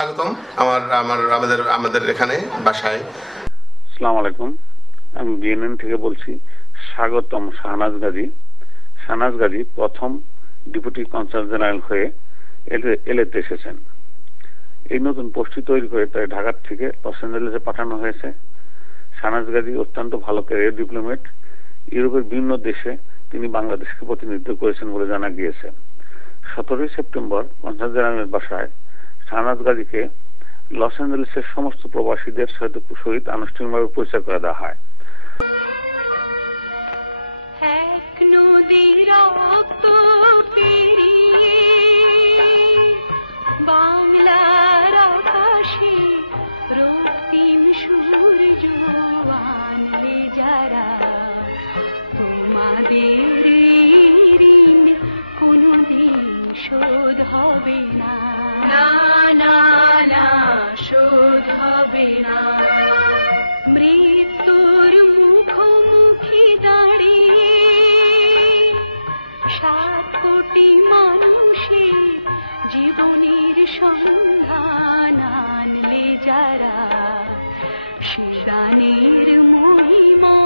স্বাগতম আমাদের এখানে বাসায়। আসসালামু আলাইকুম, আমি বিএনএন থেকে বলছি। স্বাগতম শাহনাজ গাজী। শাহনাজ গাজী প্রথম ডেপুটি কনসাল জেনারেল হয়ে এলএতে এসেছেন। এই নতুন পোস্টটি তৈরি করে তাই ঢাকা থেকে লস অ্যাঞ্জেলেসে পাঠানো হয়েছে। শাহনাজ গাজী অত্যন্ত ভালো ক্যারিয়ার ডিপ্লোমেট। ইউরোপের বিভিন্ন দেশে তিনি বাংলাদেশকে প্রতিনিধিত্ব করেছেন বলে জানা গিয়েছে। 17 সেপ্টেম্বর কনসাল জেনারেলের বাসায় শাহনাজ গাজীকে লস অ্যাঞ্জেলেসের সমস্ত প্রবাসীদের সহিত আনুষ্ঠানিকভাবে পরিচয় করে দেওয়া হয়। এক নদী রক্ত পেরিয়ে বাংলার আকাশে রক্তিম সূর্য আনলে যারা, তোমাদের ঋণ কোনদিন শোধ হবে না, না না না শোধ হবে না। মৃত্যুর মুখোমুখি দাঁড়িয়ে 7 কোটি মানুষের জীবনের সন্ধান আনলে যারা, সে দানের মহিমা